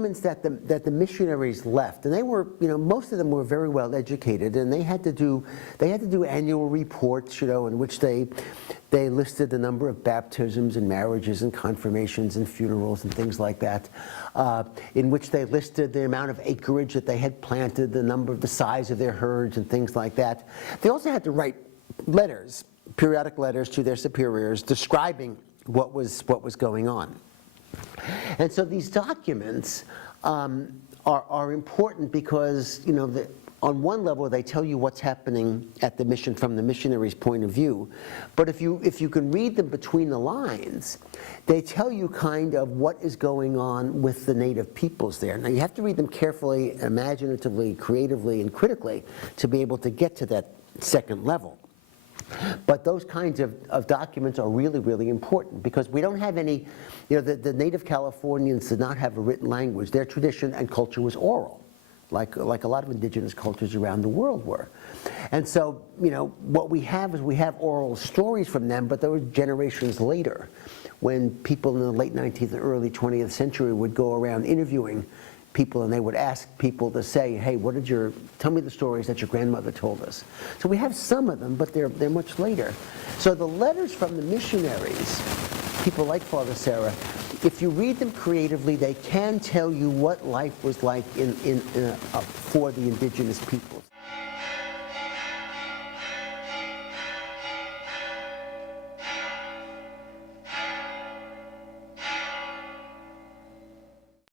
documents that the missionaries left, and they were, most of them were very well educated, and they had to do annual reports, in which they listed the number of baptisms and marriages and confirmations and funerals and things like that, in which they listed the amount of acreage that they had planted, the size of their herds and things like that. They also had to write letters, periodic letters to their superiors describing what was going on. And so these documents are important because, on one level they tell you what's happening at the mission from the missionary's point of view, but if you can read them between the lines, they tell you kind of what is going on with the native peoples there. Now you have to read them carefully, imaginatively, creatively, and critically to be able to get to that second level. But those kinds of documents are really, really important because we don't have any, the Native Californians did not have a written language. Their tradition and culture was oral, like a lot of indigenous cultures around the world were. And so, what we have is we have oral stories from them, but they were generations later when people in the late 19th and early 20th century would go around interviewing people, and they would ask people to say, hey, tell me the stories that your grandmother told us. So we have some of them, but they're much later. So the letters from the missionaries, people like Father Serra, if you read them creatively, they can tell you what life was like for the indigenous peoples.